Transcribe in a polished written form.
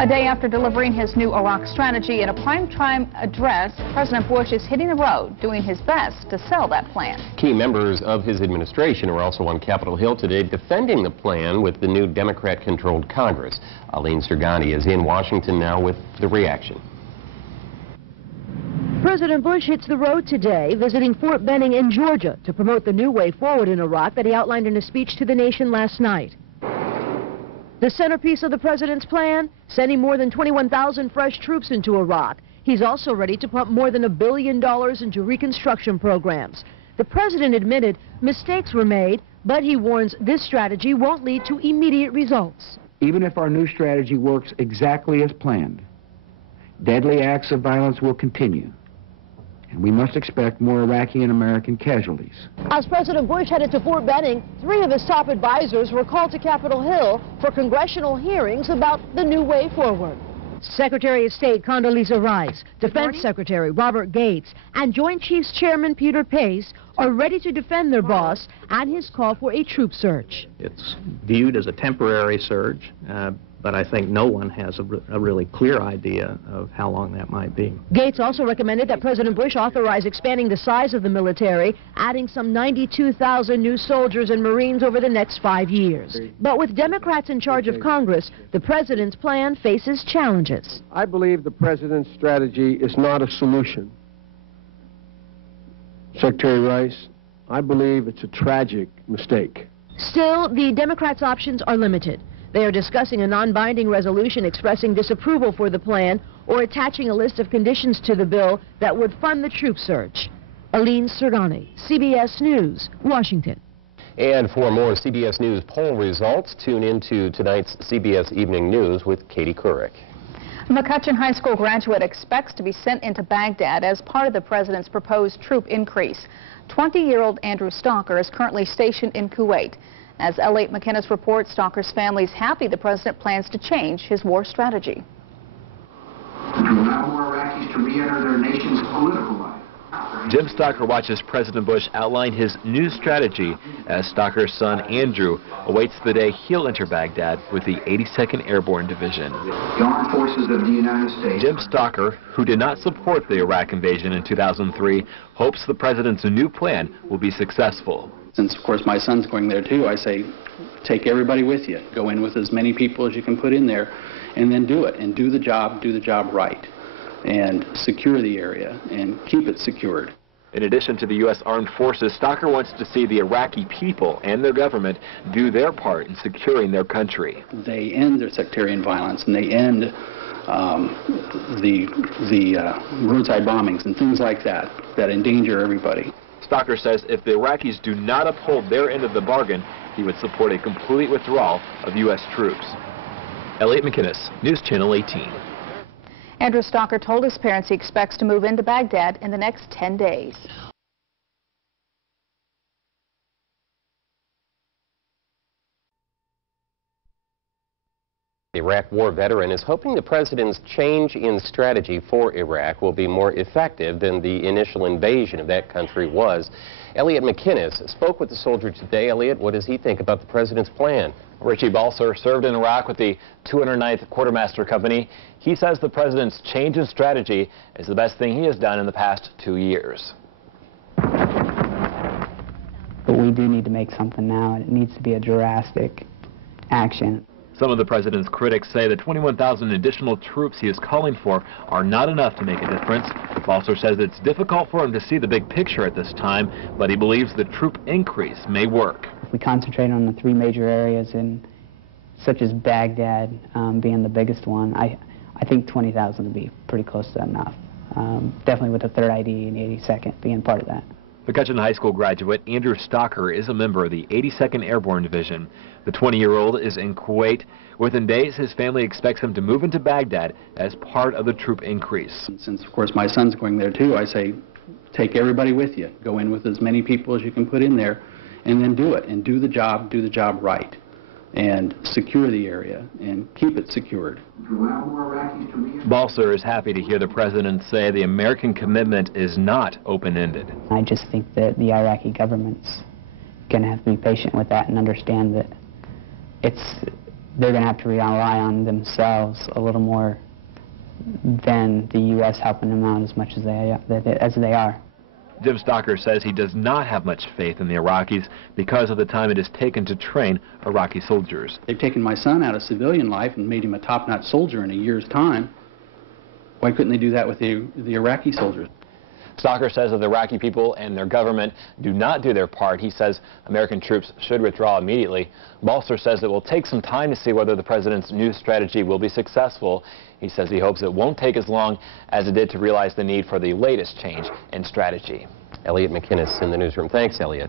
A day after delivering his new Iraq strategy in a primetime address, President Bush is hitting the road, doing his best to sell that plan. Key members of his administration are also on Capitol Hill today defending the plan with the new Democrat-controlled Congress. Aline Sergani is in Washington now with the reaction. President Bush hits the road today, visiting Fort Benning in Georgia to promote the new way forward in Iraq that he outlined in a speech to the nation last night. The centerpiece of the president's plan, sending more than 21,000 fresh troops into Iraq. He's also ready to pump more than $1 billion into reconstruction programs. The president admitted mistakes were made, but he warns this strategy won't lead to immediate results. Even if our new strategy works exactly as planned, deadly acts of violence will continue, and we must expect more Iraqi and American casualties. As President Bush headed to Fort Benning, 3 of his top advisors were called to Capitol Hill for congressional hearings about the new way forward. Secretary of State Condoleezza Rice, Defense Secretary Robert Gates, and Joint Chiefs Chairman Peter Pace are ready to defend their boss and his call for a troop surge. It's viewed as a temporary surge, but I think no one has a really clear idea of how long that might be. Gates also recommended that President Bush authorize expanding the size of the military, adding some 92,000 new soldiers and Marines over the next 5 years. But with Democrats in charge of Congress, the president's plan faces challenges. I believe the president's strategy is not a solution. Secretary Rice, I believe it's a tragic mistake. Still, the Democrats' options are limited. They are discussing a non-binding resolution expressing disapproval for the plan or attaching a list of conditions to the bill that would fund the troop surge. Aline Sergani, CBS News, Washington. And for more CBS News poll results, tune into tonight's CBS Evening News with Katie Couric. A McCutcheon High School graduate expects to be sent into Baghdad as part of the president's proposed troop increase. 20-year-old Andrew Stalker is currently stationed in Kuwait. As L8 McInnes reports, Stalker's family is happy the president plans to change his war strategy. To allow more Iraqis to re-enter their nation's political life. Jim Stalker watches President Bush outline his new strategy as Stalker's son Andrew awaits the day he'll enter Baghdad with the 82nd Airborne Division. The armed forces of the United States. Jim Stalker, who did not support the Iraq invasion in 2003, hopes the president's new plan will be successful. Since, of course, my son's going there, too, I say take everybody with you. Go in with as many people as you can put in there, and then do it, and do the job right, and secure the area, and keep it secured. In addition to the U.S. Armed Forces, Stalker wants to see the Iraqi people and their government do their part in securing their country. They end their sectarian violence, and they end the roadside bombings and things like that endanger everybody. Stalker says if the Iraqis do not uphold their end of the bargain, he would support a complete withdrawal of U.S. troops. Elliot McInnes, News Channel 18. Andrew Stalker told his parents he expects to move into Baghdad in the next 10 days. The Iraq war veteran is hoping the president's change in strategy for Iraq will be more effective than the initial invasion of that country was. Elliot McInnes spoke with the soldier today. Elliot, what does he think about the president's plan? Richie Balser served in Iraq with the 209th Quartermaster Company. He says the president's change in strategy is the best thing he has done in the past 2 years. But we do need to make something now, and it needs to be a drastic action. Some of the president's critics say the 21,000 additional troops he is calling for are not enough to make a difference. Balser says it's difficult for him to see the big picture at this time, but he believes the troop increase may work. If we concentrate on the 3 major areas, such as Baghdad being the biggest one, I think 20,000 would be pretty close to enough. Definitely with the 3rd ID and 82nd being part of that. McCutcheon High School graduate Andrew Stalker is a member of the 82nd Airborne Division. The 20-year-old is in Kuwait. Within days, his family expects him to move into Baghdad as part of the troop increase. Since, of course, my son's going there, too, I say take everybody with you. Go in with as many people as you can put in there, and then do it, and do the job right, and secure the area, and keep it secured. Balser is happy to hear the president say the American commitment is not open-ended. I just think that the Iraqi government's going to have to be patient with that and understand that they're going to have to rely on themselves a little more than the U.S. helping them out as much as they are. Jim Stalker says he does not have much faith in the Iraqis because of the time it has taken to train Iraqi soldiers. They've taken my son out of civilian life and made him a top-notch soldier in a year's time. Why couldn't they do that with the Iraqi soldiers? Stalker says if the Iraqi people and their government do not do their part, he says American troops should withdraw immediately. Balser says it will take some time to see whether the president's new strategy will be successful. He says he hopes it won't take as long as it did to realize the need for the latest change in strategy. Elliot McInnes in the newsroom. Thanks, Elliot.